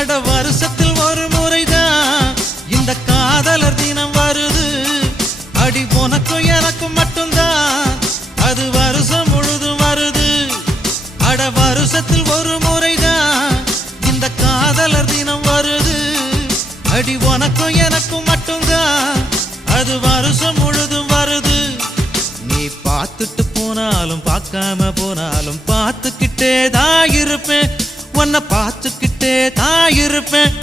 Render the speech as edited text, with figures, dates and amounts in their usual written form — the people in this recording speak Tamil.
அட வருஷத்தில் ஒரு முறைதான் இந்த காதலர் தினம் வருது. அடி உனக்கும் எனக்கும் மட்டும்தான் அது வருஷம் முழுதும் வருது. அட வருஷத்தில் ஒரு முறைதான் இந்த காதலர் தினம் வருது. அடி உனக்கும் எனக்கும் மட்டும்தான் அது வருஷம் முழுதும் வருது. நீ பார்த்துட்டு போனாலும் பார்க்காம போனாலும் பார்த்துக்கிட்டே தான் இருப்பேன். உன்னை பார்த்துக்கிட்டே தான் இருப்பேன்.